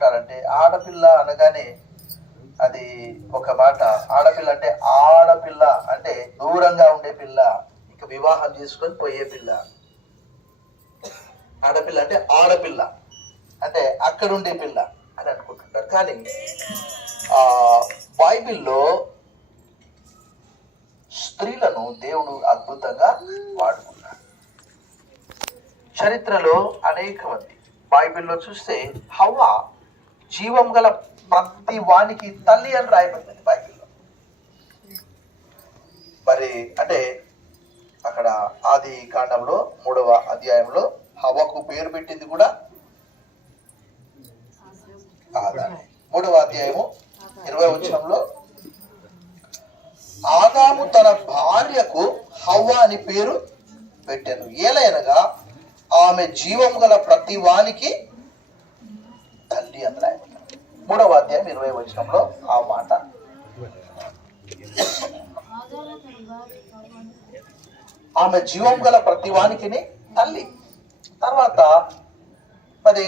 ఏమనుకుంటారంటే ఆడపిల్ల అనగానే అది ఒక మాట. ఆడపిల్ల అంటే ఆడపిల్ల అంటే దూరంగా ఉండే పిల్ల, ఇక వివాహం చేసుకొని పోయే పిల్ల. ఆడపిల్ల అంటే ఆడపిల్ల అంటే అక్కడుండే పిల్ల అని అనుకుంటుంటారు. కానీ బైబిల్లో స్త్రీలను దేవుడు అద్భుతంగా వాడుకున్నాడు. చరిత్రలో అనేక మంది బైబిల్లో చూస్తే హవ్వ జీవం గల ప్రతి వానికి తల్లి అని రాయబడింది బైబిల్లో. మరి అంటే అక్కడ ఆది కాండంలో 3వ అధ్యాయంలో హవ్వకు పేరు పెట్టింది కూడా ఆదామే. 3వ అధ్యాయము 20వ వచనంలో ఆదాము తన భార్యకు హవ్వ అని పేరు పెట్టాను, ఏలైనగా ఆమె జీవం గల ప్రతి వానికి తల్లి అని రాయబడ్డాడు. 3వ అధ్యాయం 20వ వచనంలో ఆ మాట. ఆమె జీవం గల ప్రతి వానికి తల్లి. తర్వాత మరి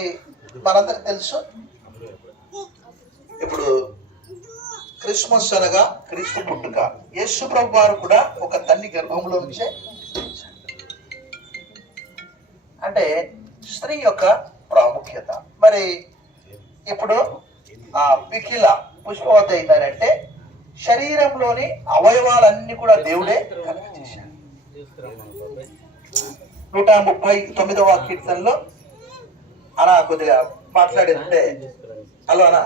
మనందరికి తెలుసు, ఇప్పుడు క్రిస్మస్ అనగా క్రీస్తు పుట్టుక. యేసు ప్రభు వారు కూడా ఒక తల్లి గర్భంలో నుంచే, అంటే స్త్రీ యొక్క ప్రాముఖ్యత. మరి ఇప్పుడు ఆ పికిల పుష్పవతి అయిందంటే శరీరంలోని అవయవాలన్నీ కూడా దేవుడే కలుగజేశాడు. 139వ కీర్తనలో అలా కొద్దిగా మాట్లాడేదంటే, హలో అనా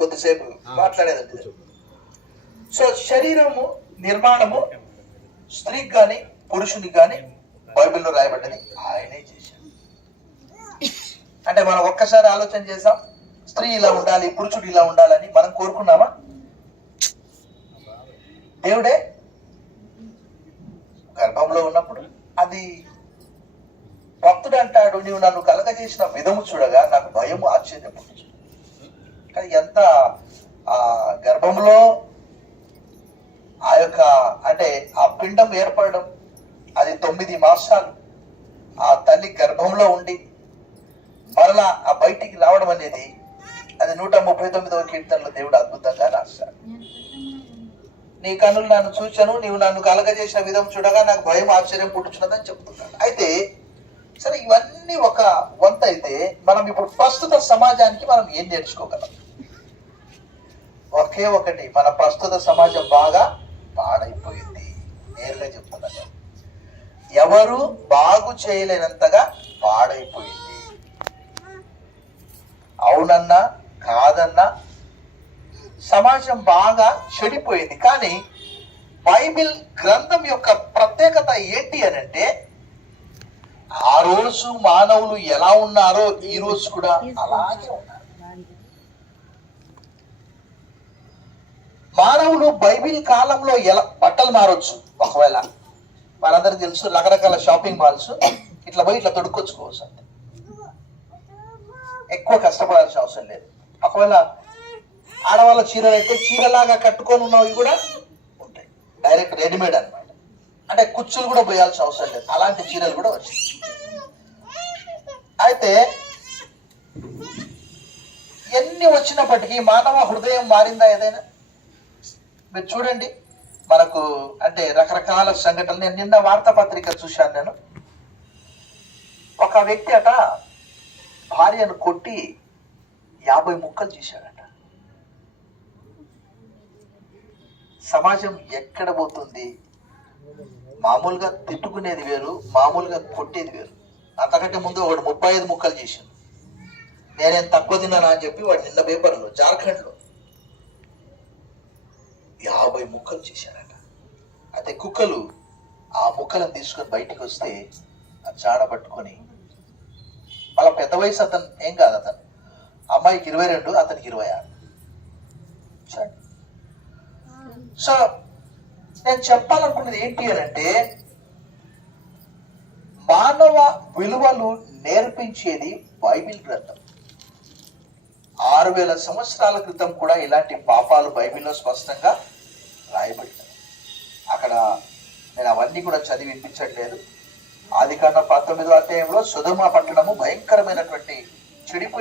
కొద్దిసేపు మాట్లాడేదండి. సో శరీరము నిర్మాణము స్త్రీకి కానీ పురుషునికి కానీ బైబిల్లో రాయబడ్డది ఆయనే చేశాడు. అంటే మనం ఒక్కసారి ఆలోచన చేసాం, స్త్రీ ఇలా ఉండాలి, పురుషుడు ఇలా ఉండాలని మనం కోరుకున్నామా? దేవుడే గర్భంలో ఉన్నప్పుడు అది భక్తుడు అంటాడు, నీవు నన్ను కలగజేసిన విధము చూడగా నాకు భయము ఆశ్చర్యం పుట్టించు. కానీ ఎంత ఆ గర్భంలో ఆ యొక్క అంటే ఆ పిండం ఏర్పడడం, అది 9 మాసాలు ఆ తల్లి గర్భంలో ఉండి మరలా ఆ బయటికి రావడం అనేది, అది 139వ కీర్తనలో దేవుడు అద్భుతంగా రాశాడు. నీ కన్నులు నన్ను చూచాను, నీవు నన్ను కలగజేసిన విధం చూడగా నాకు భయం ఆశ్చర్యం పుట్టుచున్నదని చెప్తున్నాడు. అయితే సరే, ఇవన్నీ ఒక వంత అయితే మనం ఇప్పుడు ప్రస్తుత సమాజానికి మనం ఏం నేర్చుకోగలం? ఒకే ఒకటి, మన ప్రస్తుత సమాజం బాగా పాడైపోయింది. నేరుగా చెప్తున్నాను, ఎవరు బాగు చేయలేనంతగా పాడైపోయింది. అవునన్నా కాదన్నా సమాజం బాగా చెడిపోయింది. కానీ బైబిల్ గ్రంథం యొక్క ప్రత్యేకత ఏంటి అని అంటే, ఆ రోజు మానవులు ఎలా ఉన్నారో ఈ రోజు కూడా అలాగే ఉన్నారు. మానవులు బైబిల్ కాలంలో ఎలా బట్టలు మారొచ్చు. ఒకవేళ మనందరికి తెలుసు, రకరకాల షాపింగ్ మాల్స్ ఇట్లా పోయి ఇట్లా తొడుక్కొచ్చుకోవచ్చు. అంతే, ఎక్కువ కష్టపడాల్సిన అవసరం లేదు. ఒకవేళ ఆడవాళ్ళ చీరలు అయితే చీరలాగా కట్టుకొని ఉన్నవి కూడా ఉంటాయి, డైరెక్ట్ రెడీమేడ్ అన్నమాట. అంటే కుచ్చులు కూడా పోయాల్సిన అవసరం లేదు, అలాంటి చీరలు కూడా వచ్చాయి. అయితే ఎన్ని వచ్చినప్పటికీ మానవ హృదయం మారిందా ఏదైనా? మీరు చూడండి, మనకు అంటే రకరకాల సంఘటనలు. నేను నిన్న వార్తాపత్రిక చూశాను. నేను ఒక వ్యక్తి అట భార్యను కొట్టి 50 ముక్కలు చేశాడట. సమాజం ఎక్కడ పోతుంది? మామూలుగా తిట్టుకునేది వేరు, మామూలుగా కొట్టేది వేరు. అంతకంటే ముందు వాడు 35 ముక్కలు చేశాడు. నేనేం తక్కువ తిన్నానా అని చెప్పి వాడు నిన్న పేపర్లో జార్ఖండ్లో 50 ముక్కలు చేశాడట. అయితే కుక్కలు ఆ ముక్కలను తీసుకొని బయటికి వస్తే ఆ చాడ పట్టుకొని, వాళ్ళ పెద్ద వయసు అతను ఏం కాదు, అతను అమ్మాయికి 22, అతనికి 26. సో నేను చెప్పాలనుకున్నది ఏంటి అని అంటే, మానవ విలువలు నేర్పించేది బైబిల్ గ్రంథం. 6000 సంవత్సరాల క్రితం కూడా ఇలాంటి పాపాలు బైబిల్లో స్పష్టంగా రాయబడినాయి. అక్కడ నేను అవన్నీ కూడా చదివి వినిపించట్లేదు. ఆదికాండం 19వ అధ్యాయంలో సొదొమ పట్టణము భయంకరమైనటువంటి చెడిపోయిన